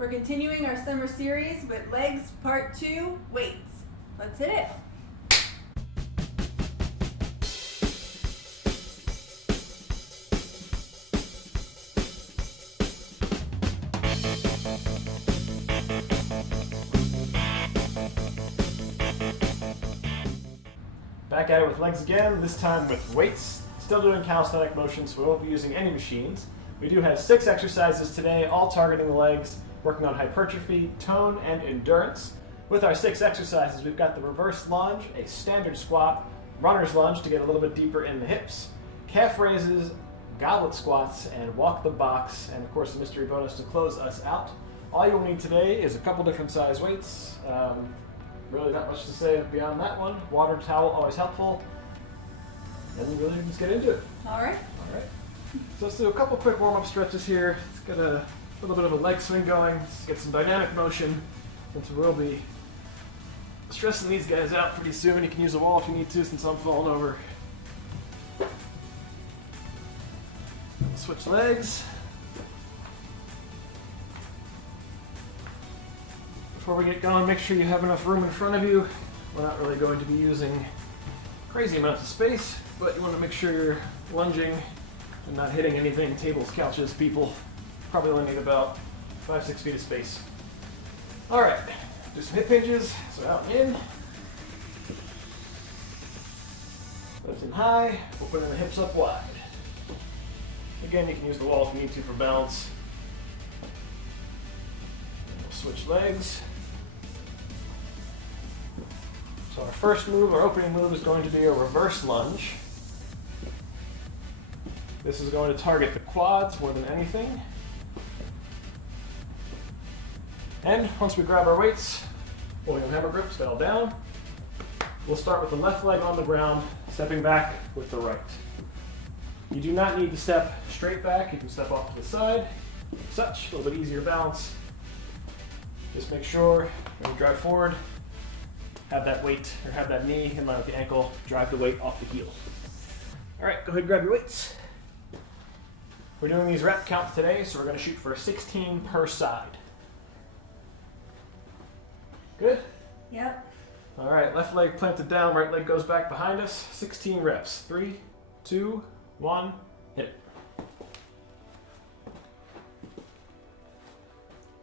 We're continuing our summer series with legs part 2, weights. Let's hit it. Back at it with legs again, this time with weights. Still doing calisthenic motions, so we won't be using any machines. We do have 6 exercises today, all targeting the legs, working on hypertrophy, tone, and endurance. With our 6 exercises, we've got the reverse lunge, a standard squat, runner's lunge to get a little bit deeper in the hips, calf raises, goblet squats, and walk the box, and of course the mystery bonus to close us out. All you'll need today is a couple different size weights. Really not much to say beyond that one. Water towel, always helpful. And really let's get into it. All right. So let's do a couple quick warm-up stretches here. Let's get a little bit of a leg swing going. Let's get some dynamic motion. Since we'll be stressing these guys out pretty soon. You can use a wall if you need to since I'm falling over. Switch legs. Before we get going, make sure you have enough room in front of you. We're not really going to be using crazy amounts of space, but you want to make sure you're lunging and not hitting anything, tables, couches, people. Probably only need about 5-6 feet of space. All right, do some hip hinges, so out and in. Lifting high, opening the hips up wide. Again, you can use the wall if you need to for balance. And we'll switch legs. So our first move, our opening move, is going to be a reverse lunge. This is going to target the quads more than anything. And once we grab our weights, holding the hammer grips, fell down, we'll start with the left leg on the ground, stepping back with the right. You do not need to step straight back. You can step off to the side, such, a little bit easier balance. Just make sure when you drive forward, have that weight, or have that knee in line with the ankle, drive the weight off the heel. All right, go ahead and grab your weights. We're doing these rep counts today, so we're gonna shoot for 16 per side. Good? Yep. All right, left leg planted down, right leg goes back behind us. 16 reps, 3, 2, 1, hit it.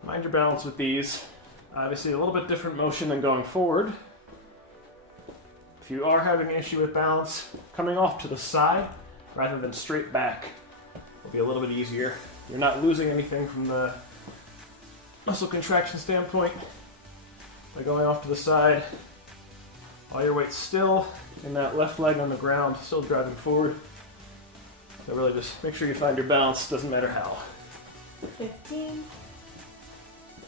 Mind your balance with these. Obviously a little bit different motion than going forward. If you are having an issue with balance, coming off to the side rather than straight back will be a little bit easier. You're not losing anything from the muscle contraction standpoint by going off to the side. All your weight's still in that left leg on the ground, still driving forward. So really just make sure you find your balance, doesn't matter how. 15,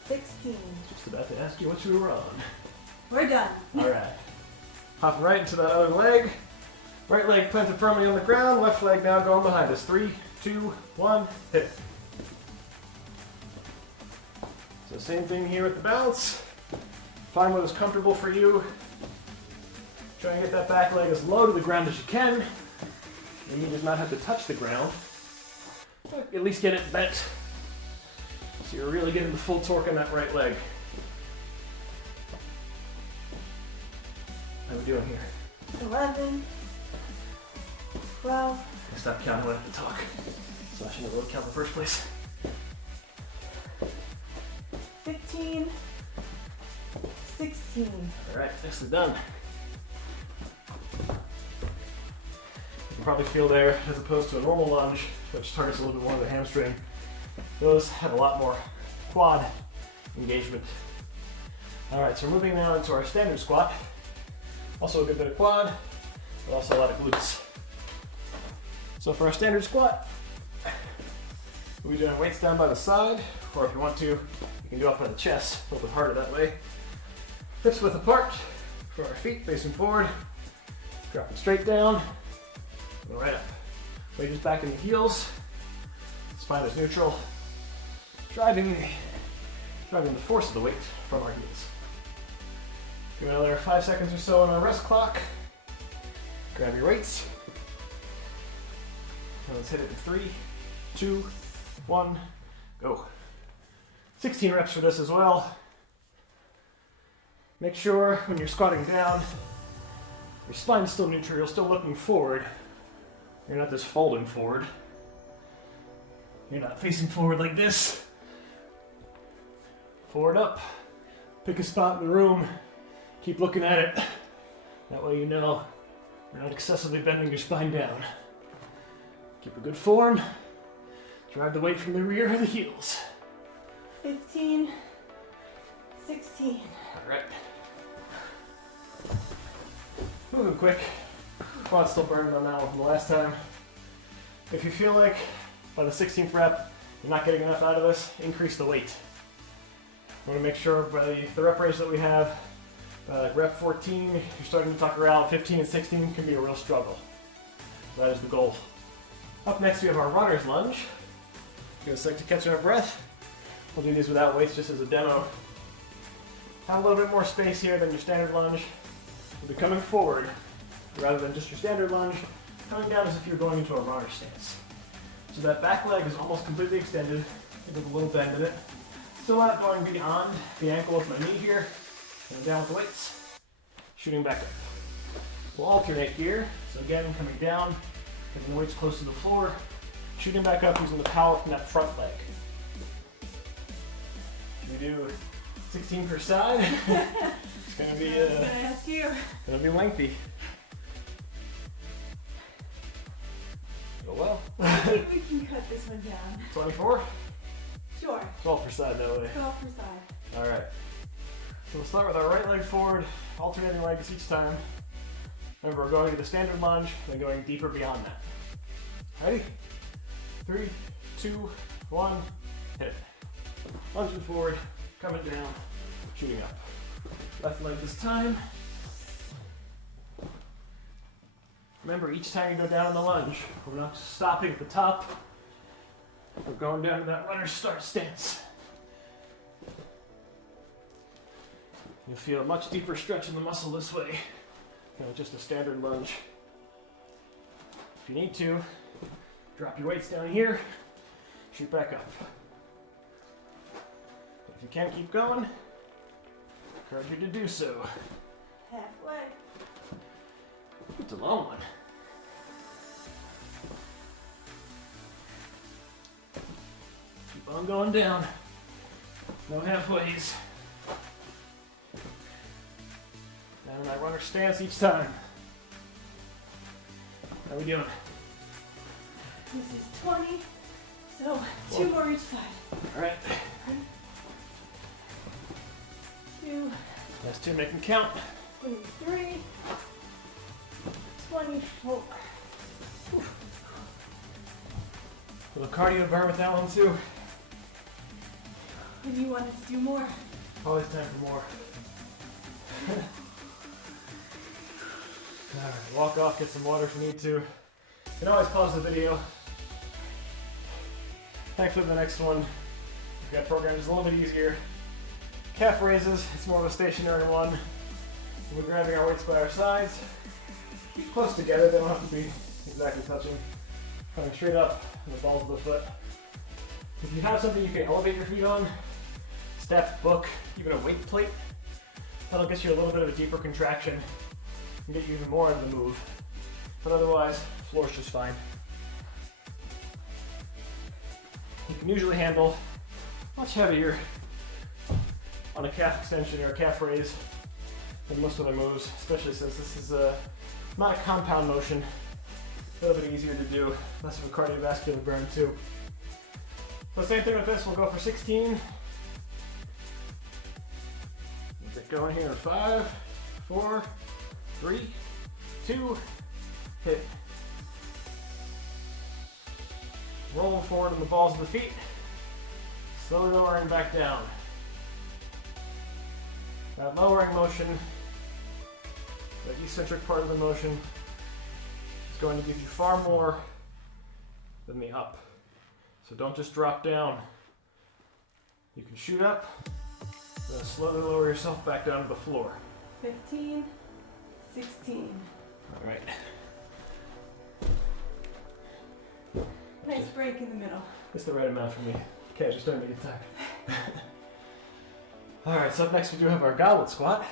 16. Just about to ask you what you were on. We're done. All right. Hopping right into that other leg. Right leg planted firmly on the ground, left leg now going behind us. 3, 2, 1, hit it. So same thing here with the balance. Find what is comfortable for you. Try and get that back leg as low to the ground as you can. The knee does not have to touch the ground, but at least get it bent. So you're really getting the full torque on that right leg. How are we doing here? 11, 12. I stopped counting when I have to talk, so I shouldn't have really count in the first place. 15, 16. All right, nicely done. You can probably feel there, as opposed to a normal lunge, which targets a little bit more of the hamstring. Those have a lot more quad engagement. All right, so we're moving now into our standard squat. Also a good bit of quad, but also a lot of glutes. So for our standard squat, we'll be doing weights down by the side, or if you want to, you can do up by the chest, a little bit harder that way. Hips width apart for our feet facing forward. Dropping straight down, and right up. Weight is back in the heels. Spine is neutral. Driving the force of the weight from our heels. Do another 5 seconds or so on our rest clock. Grab your weights. And let's hit it in 3, 2, 1, go. 16 reps for this as well. Make sure when you're squatting down, your spine's still neutral, you're still looking forward. You're not just folding forward. You're not facing forward like this. Forward up. Pick a spot in the room. Keep looking at it. That way you know you're not excessively bending your spine down. Keep a good form. Drive the weight from the rear of the heels. 15, 16. All right. Moving quick. Quad's still burning on that one from the last time. If you feel like by the 16th rep you're not getting enough out of this, increase the weight. We want to make sure by the rep range that we have, rep 14, you're starting to tuck around. 15 and 16 can be a real struggle. So that is the goal. Up next we have our runner's lunge. Give us a sec to catch our breath. We'll do these without weights just as a demo. Have a little bit more space here than your standard lunge. You'll be coming forward rather than just your standard lunge, coming down as if you're going into a runner stance. So that back leg is almost completely extended, with a little bend in it. Still not going beyond the ankle with my knee here. Coming down with the weights, shooting back up. We'll alternate here. So again, coming down, getting the weights close to the floor, shooting back up using the power from that front leg. Should we do 16 per side? It's gonna be I was gonna ask you. gonna be lengthy. Go well. I think we can cut this one down. 24? Sure. 12 per side that way. 12 per side. All right. So we'll start with our right leg forward, alternating legs each time. Remember, we're going to the standard lunge, then going deeper beyond that. Ready? 3, 2, 1, hit it. Lunging forward, coming down, shooting up. Left leg this time. Remember, each time you go down in the lunge, we're not stopping at the top. We're going down to that runner start stance. You'll feel a much deeper stretch in the muscle this way than with just a standard lunge. If you need to, drop your weights down here, shoot back up. If you can't keep going, I encourage you to do so. Halfway. It's a long one. Keep on going down. No halfways. And I runner stance each time. How are we doing? This is 20, so 2 more each side. All right. 2, Last 2, make them count. 23, 24. A little cardio burn with that one too. And you wanted to do more. Always time for more. Alright, walk off, get some water if you need to. You can always pause the video. Thankfully the next one, we've got programmed is a little bit easier. Calf raises, it's more of a stationary one. We're grabbing our weights by our sides. Keep close together, they don't have to be exactly touching. Coming straight up on the balls of the foot. If you have something you can elevate your feet on, step, book, even a weight plate, that'll get you a little bit of a deeper contraction and get you even more out of the move. But otherwise, floor's just fine. You can usually handle much heavier on a calf extension or a calf raise than most other moves, especially since this is not a compound motion. A little bit easier to do, less of a cardiovascular burn too. So same thing with this, we'll go for 16. Get going here in 5, 4, 3, 2, hit. Rolling forward on the balls of the feet, slowly lowering back down. That lowering motion, that eccentric part of the motion, is going to give you far more than the up. So don't just drop down. You can shoot up, then slowly lower yourself back down to the floor. 15, 16. All right. Nice break in the middle. It's the right amount for me. Okay, just starting to get tired. All right, so up next we do have our goblet squat.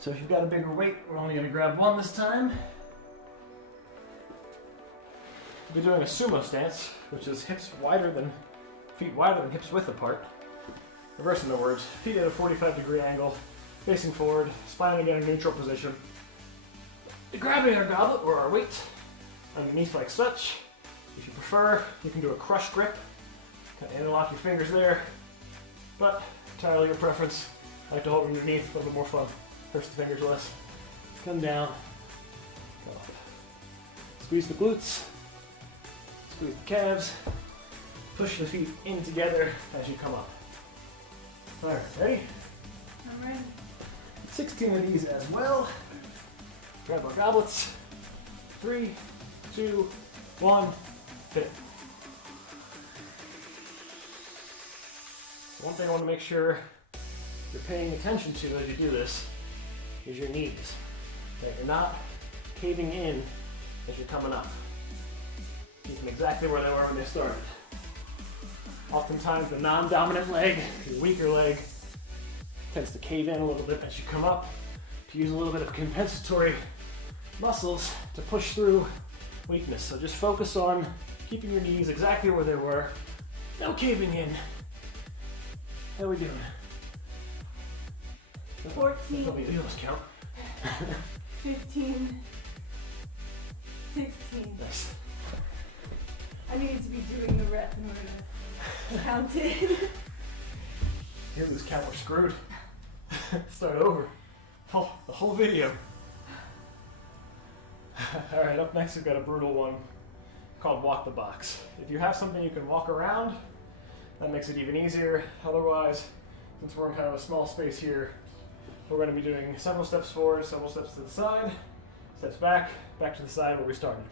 So if you've got a bigger weight, we're only gonna grab one this time. We'll be doing a sumo stance, which is feet wider than hips width apart. Reversing the words, feet at a 45-degree angle, facing forward, spine again in neutral position. Grabbing our goblet or our weight underneath like such. If you prefer, you can do a crush grip. Kind of interlock your fingers there, but entirely your preference. I like to hold it underneath, a little bit more fun. Hurts the fingers less. Come down, go up. Squeeze the glutes, squeeze the calves, push the feet in together as you come up. All right, ready? I'm ready. 16 of these as well. Grab our goblets. 3, 2, 1, hit it. One thing I want to make sure you're paying attention to as you do this is your knees. That you're not caving in as you're coming up. Keep them exactly where they were when they started. Oftentimes the non-dominant leg, your weaker leg, tends to cave in a little bit as you come up, to use a little bit of compensatory muscles to push through weakness. So just focus on keeping your knees exactly where they were, no caving in. How are we doing? 14. Let me count. 15. 16. Nice. I needed to be doing the rep in order to count it. Here, this count, we're screwed. Start over. The whole video. Alright, up next we've got a brutal one called walk the box. If you have something you can walk around, that makes it even easier. Otherwise, since we're in kind of a small space here, we're going to be doing several steps forward, several steps to the side, steps back, back to the side where we started.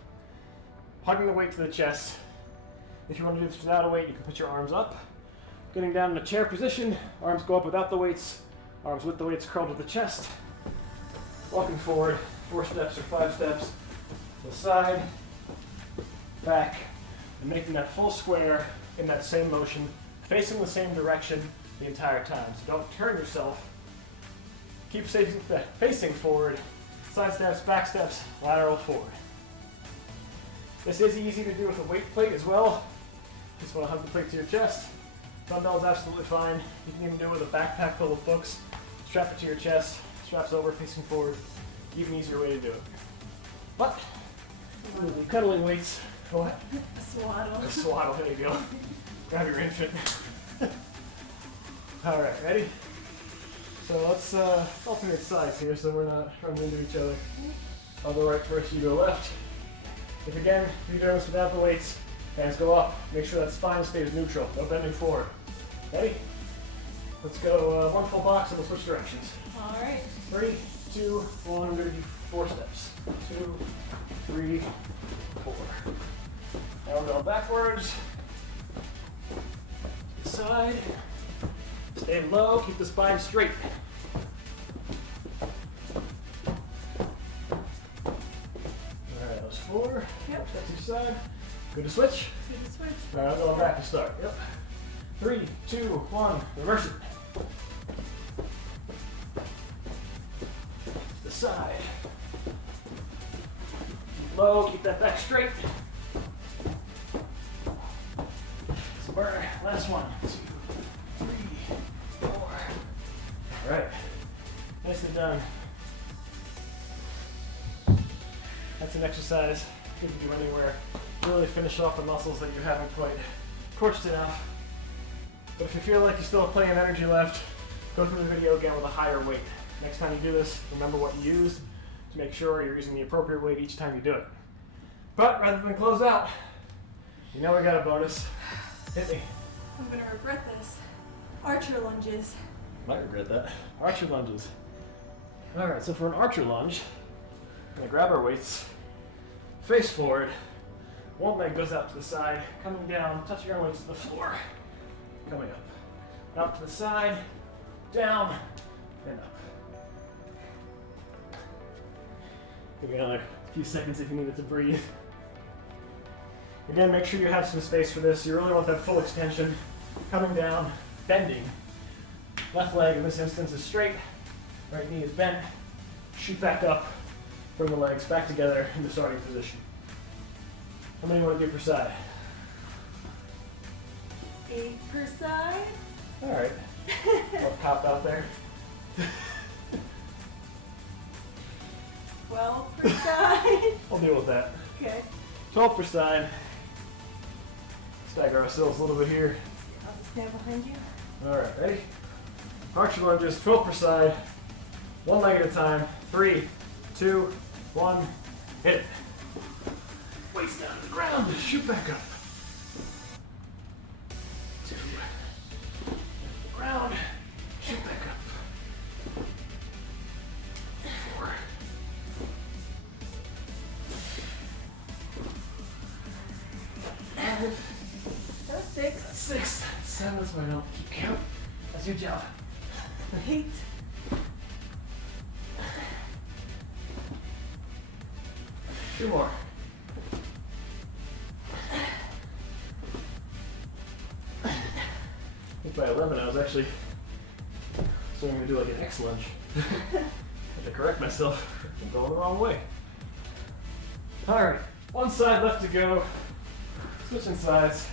Hugging the weight to the chest. If you want to do this without a weight, you can put your arms up. Getting down in a chair position, arms go up without the weights, arms with the weights curled to the chest. Walking forward, 4 steps or 5 steps to the side, back, and making that full square in that same motion, facing the same direction the entire time. So don't turn yourself. Keep facing forward, side steps, back steps, lateral forward. This is easy to do with a weight plate as well. Just want to hug the plate to your chest. Dumbbells absolutely fine. You can even do it with a backpack full of books. Strap it to your chest, straps over, facing forward. Even easier way to do it. But, we'll be cuddling weights. What? A swaddle. A swaddle, there you go. Grab your infant. Alright, ready? So let's alternate sides here so we're not running into each other. I'll go right first, you go left. If again, you're doing this without the weights, hands go up. Make sure that spine stays neutral. No bending forward. Ready? Let's go one full box and we'll switch directions. Alright. 3, 2, 1. I'm going to do 4 steps. 2, 3, 4. Now we're going backwards. To the side. Stay low, keep the spine straight. Alright, that was 4. Yep. Steps each side. Good to switch? Good to switch. Alright, I'm going back to start. Yep. 3, 2, 1. Reverse it. To the side. Keep low, keep that back straight. Square. Last one. 2, 3, 4. Alright. Nicely done. That's an exercise you can do anywhere. Really finish off the muscles that you haven't quite torched enough. But if you feel like you still have plenty of energy left, go through the video again with a higher weight. Next time you do this, remember what you used to make sure you're using the appropriate weight each time you do it. But rather than close out, you know we got a bonus. Hit me. I'm gonna regret this. Archer lunges. Might regret that. Archer lunges. Alright, so for an archer lunge, we're gonna grab our weights, face forward, one leg goes out to the side, coming down, touching our weights to the floor, coming up. Out to the side, down, and up. Give me another few seconds if you needed to breathe. Again, make sure you have some space for this. You really want that full extension, coming down, bending, Left leg in this instance is straight, right knee is bent. Shoot back up, bring the legs back together in the starting position. How many you want to do per side? 8 per side. All right. Little cop out there. 12 per side. I'll deal with that. Okay. 12 per side. Stagger ourselves a little bit here. I'll just stand behind you. All right, ready? Arch your lunges, 12 per side. One leg at a time. 3, 2, 1, hit it. Waist down to the ground, shoot back up. 2, ground, shoot back up. 4, 5, That was 6. 6, 7, that's why I don't keep count. That's your job. 8. Two more. I think by 11 I was actually starting to do like an X lunge. I had to correct myself. I'm going the wrong way. Alright, one side left to go. Switching sides.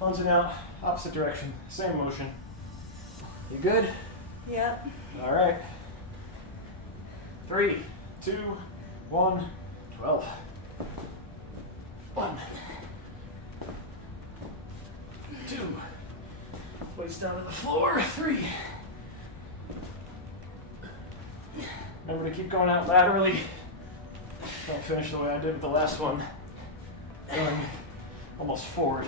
Lunging out, opposite direction, same motion. You good? Yep. Alright. 3, 2, 1, 12. 1, 2, waist down to the floor. 3. Remember to keep going out laterally. Don't finish the way I did with the last one. Going almost forward.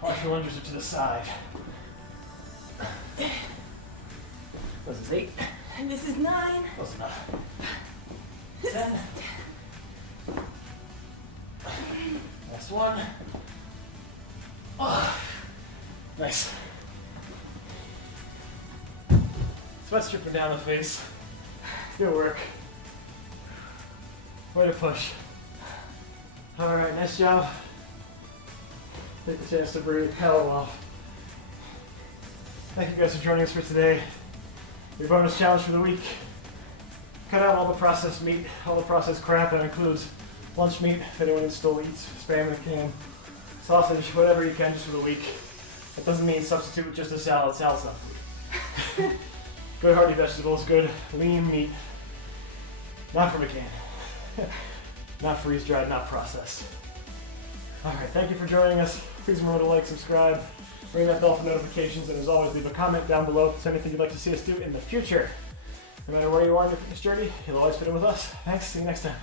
Partial lunges are to the side. This is 8. And this is 9. Close enough. 10. Last one. Oh, nice. Sweat stripping down the face. Good work. Way to push. Alright, nice job. Take the chance to breathe, paddle off. Thank you guys for joining us for today. Your bonus challenge for the week. Cut out all the processed meat, all the processed crap. That includes lunch meat, if anyone still eats, spam in a can, sausage, whatever you can just for the week. That doesn't mean substitute with just a salad. Salad's not food. Good hearty vegetables, good lean meat. Not from a can. Not freeze-dried, not processed. Alright, thank you for joining us. Please remember to like, subscribe, ring that bell for notifications, and as always, leave a comment down below if there's anything you'd like to see us do in the future. No matter where you are in your fitness journey, you'll always fit in with us. Thanks, see you next time.